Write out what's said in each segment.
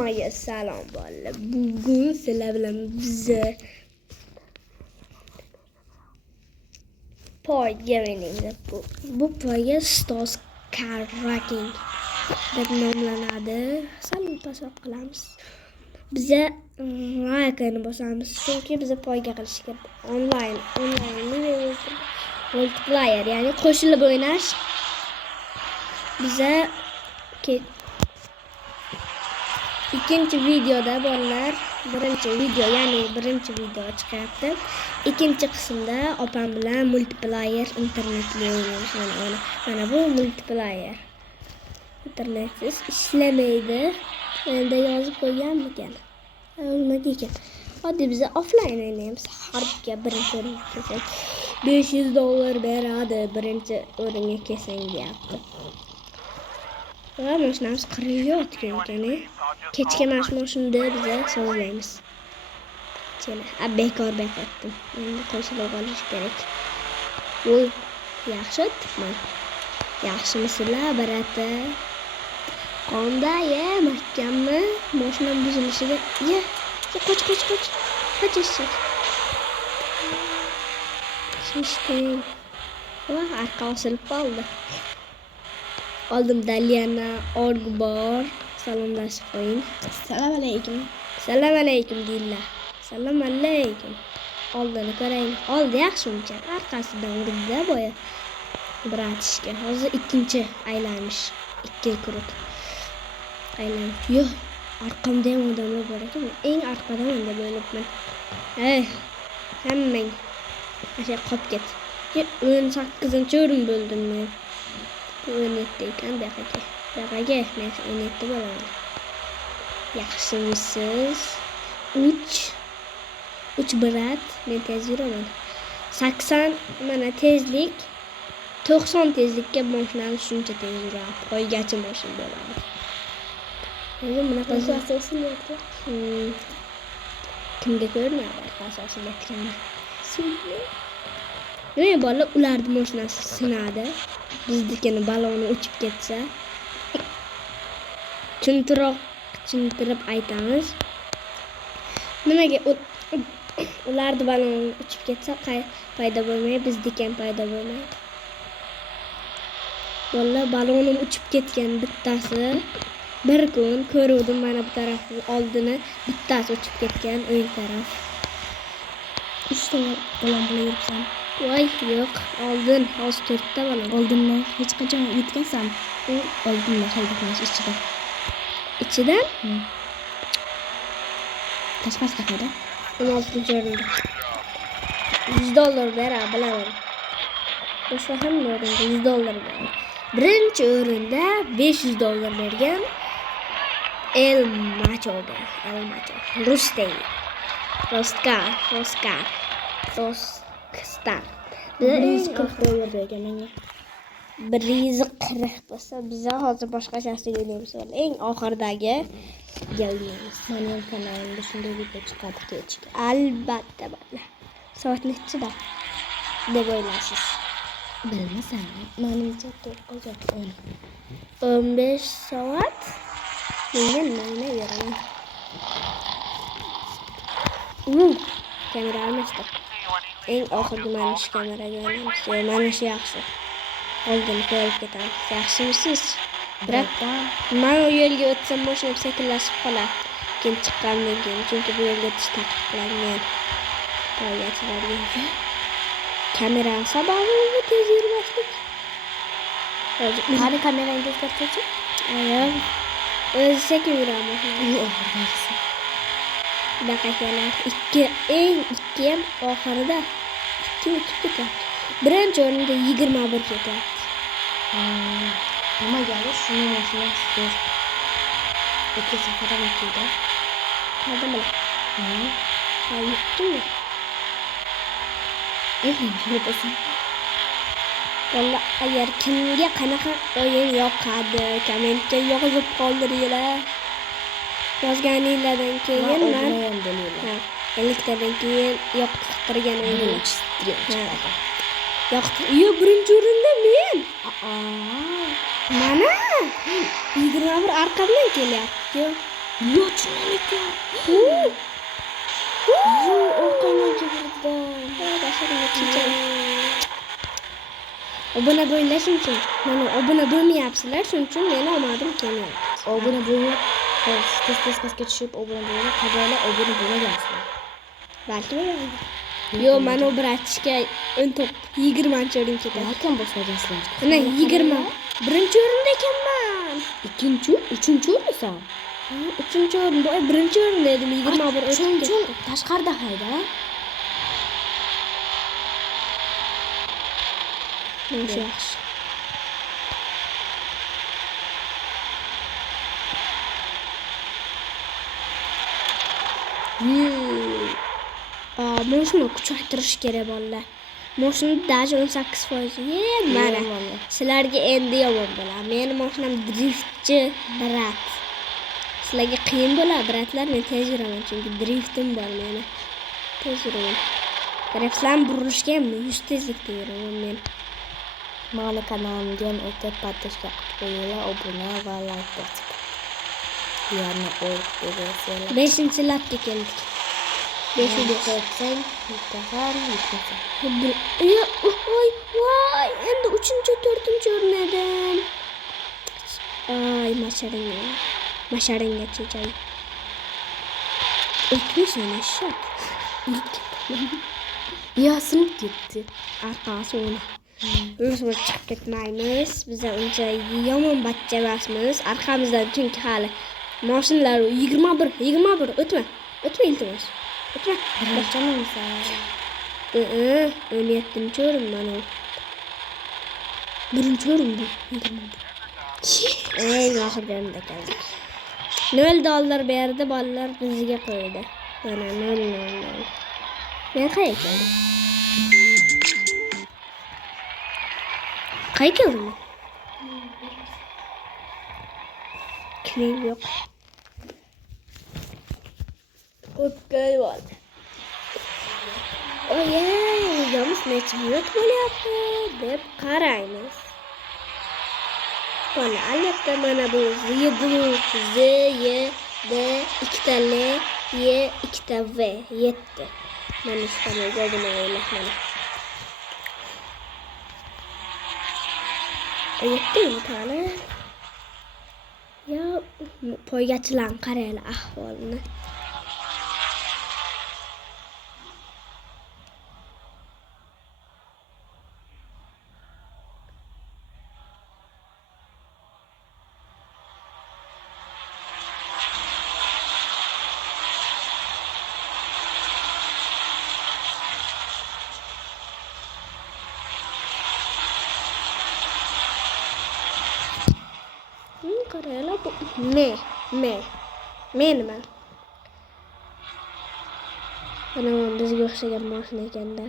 Hammaga salom bolalar. Bugun sizlar bilan bizni poyga o'ynaymiz. Bu poyga Stars Car Racing deb nomlanadi. Sal pasroq qilamiz. Biza raykani bosamiz, chunki biza poyga qilishga onlayn multiplayer, ya'ni qo'shilib o'ynash. Biza ikkinchi videoda bolalar, birinchi video chiqyapti. Ikkinchi qismda opam bilan multiplayer internetli o'ynaymiz. Mana bu multiplayer. Internetsiz ishlamaydi. Endi yozib qo'yganmikan? Nima ekan? Oddiy biz offline o'ynaymiz. Harbiga birinchi o'ringa kelsak $500 beradi. Birinchi o'ringa kelsang deyapti. Va mashinamiz qiriliyotgan ekan. Kechga mashinada biza sozlaymiz. Bekor bekotdim. Endi qo'shilib olish kerak. Voy, yaxshi o'tibman. Yaxshimisizlar, barata? Qanday, mahkammi? Mashinam buzilishiga. Qoch. Qochishsin. Shishting. Va arqa osilib qoldi. Oldimda Liana Org bor. Salomlashib qo'ying. Assalomu alaykum. Assalomu alaykum deydilar. Assalomu alaykum. Oldini ko'raylik. Oldi yaxshimicha. Orqasidan urdi boya. Bratishga. Hozir ikkinchi aylanish. 2 kurut. Aylanish. Yo'q. Arqamda ham odamlar bor ekan. Eng orqadan deb o'ylabman. Hammang asha qolib ket. 18-o'rin bo'ldim men. 17 ekan baqaga. Men 17 bo'laman. Yaxshimisiz? 3 brat, men tez yuraman. 80 mana tezlik, 90 tezlikka mashinani shuncha tez yuradi. Poygachi mashina bo'ladi. Endi bunaqa asosiyatga kimga ko'rinadi asosiyatga? Sizga. Bola ularning mashinasi sinadi. Biznikini baloni uchib ketsa, tushuntirib aytamiz. Nimaga ularning baloni uchib ketsa, paydo bo'lmaydi, bizniki ham paydo bo'lmaydi. Bola balonim uchib ketgan bittasi bir kun ko'rdim, mana bu tarafning oldini bittasi uchib ketgan, o'ng taraf. 3 ta balon bilan yuribsan. Voy, yo'q, oldin hozir 4 ta balon. Oldinmi? Hech qachon yetgansan? Oldinmi haydamash ichida. Ichidan? Tashqarida qayda? 16-o'rinda. $100 bera bilaman. Boshqa hamma o'rinda $100 beradi. Birinchi o'rinda $500 bergan El Macho. Rostar. $140 bergan menga. 140 bo'lsa, biz hozir boshqachasiga o'ynaymiz. Eng oxirdagi o'ynaymiz. Mening kanalimda shunday video chiqadi kechga. Albatta bor. Soat nechida deb o'ylaysiz? Bilmasam, menimcha 9:10. 15 soat. Menga yuraman. Kamera almashdi. Eng oxirgi mana shu kameraga o'ynaymiz. Mana shu yaxshi. Oldin ko'rib ketamiz. Yaxshimisiz? Biroq men u yo'lga o'tsam mashinam sekinlashib qoladi. Keyin chiqqandan keyin, chunki bu yo'lga o'tish taqiqlangan. Poygachilarga. Kamera sababi tez yurmaslik. Qani kamerangiz o'zgartirchi? Ayol. O'zi sekin yuradi. Baqachalar 2 ham oxirida 2 o'tib ketadi. Birinchi o'rinda 21 ketadi. Nima gadi? Shuni mashinasi. Ikki safardan o'tdi. Qadam bilan. Aytdimmi? Nima Valla agar kimga qanaqa o'yin yoqadi, kommentga yozib qoldiringlar. Yozganinglardan keyin men elliktadan keyin yoqtirgan o'yin chiqadi. Birinchi o'rinda men. Mana 21 orqamdan kelyapti. Yo, chindan ekan. Yo, orqangdan keldi. Obuna bo'lishim uchun, mana obuna bo'lmayapsizlar, shuning uchun meni omadim kelmayapti. Obuna bo'lib, tez pastga tushib obuna bo'lib, qadrlar obuna bo'lmagansiz. Balki bo'ladi. Yo, mana bu bratishga 20 o'rin ketadi. Lekin boshlagansiz. Mana 20. Birinchi o'rinda ekanman. Ikkinchi, uchinchi o'rinsan. Uchinchi o'rin, boy birinchi o'rinda edim, 21 o'tib ketdi. Tashqarida hayda. Yaxshi, yaxshi. Moshini kuchaytirish kerak bolalar. Moshini даже 18%. Mana sizlarga endi yomon bo'ladi. Meni moshinam driftchi brat. Sizlarga qiyin bo'ladi, bratlar. Men tez yuraman, chunki driftim bor meni. Tez yuraman. Grafslarni burilishga 100 tezlikda yuraman men. Mana kanalimga ham o'tib podpishka qilib qo'yinglar, obuna va like bosing. Yana o'rib 5-lapga keldik. 5-ning voy, endi 3-4-o'rin edim. Ay, masharingga chechay. O'tmaysan eshak. Yasinib ketdi. Arqasi o'ni. Biz chiqib ketmaymiz. Biz uncha yomon bachcha emasmiz. Arqamizdan chunki hali mashinalar 21 o'tma iltimos. O'tma. Birinchimisiz? 17-o'rin mana. Birinchi o'rin bu. Eng oxirgi o'rinda keldik. $0 berdi, bolalar bizga qo'ydi. Mana 0. Men qayerga keldim? Qayerga keldim? Kim yo'q. O'tkay bor. Oyey, videomiz necha minut bo'lyapti deb qaraymiz. Mana albatta mana bu Z, D, ikkita L, Y, ikkita V, 7. Mana shu kanalga obuna bo'ling mana. 7 tane. Ya, poygachilarni qaranglar ahvolini. Qaranglar bu men nima? Mana bizga o'xshagan mashina ekanda.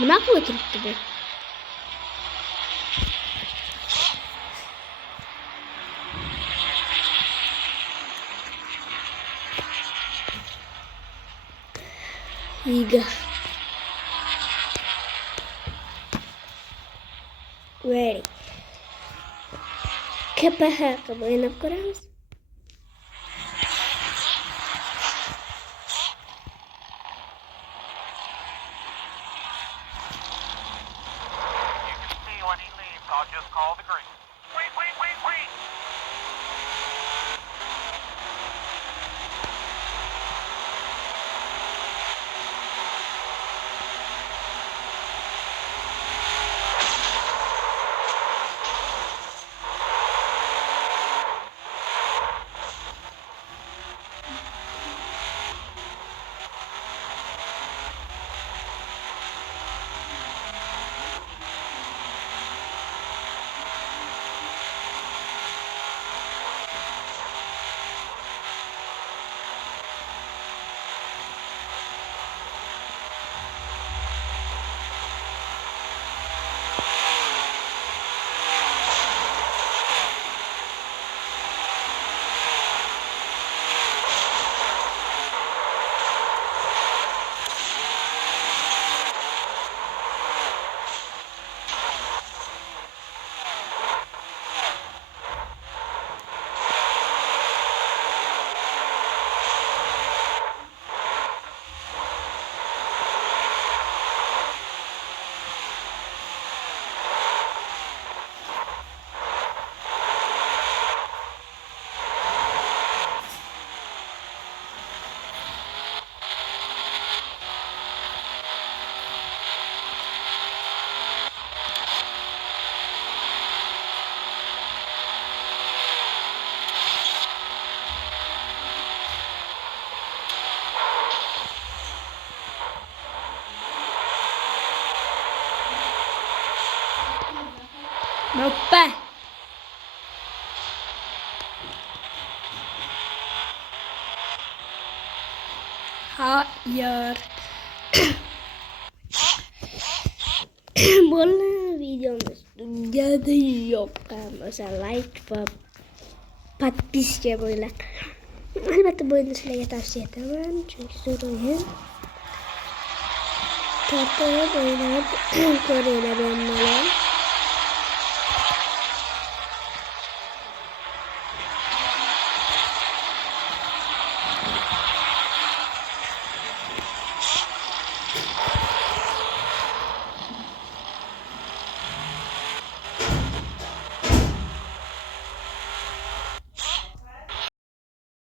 Nima qilib o'tiribdi bu? Yiga. Ready. KPH qilib o'ynab ko'ramiz. I'll just call the green. Wait. Hoppa. Hayır. Bu videomuz dünyada yok. Mesela like ve подписка böyle. Albatta bu oyunu sizlerge tavsiye ederim. Çünkü zor oyun. Tartılıp oynayıp koruyorlar onları.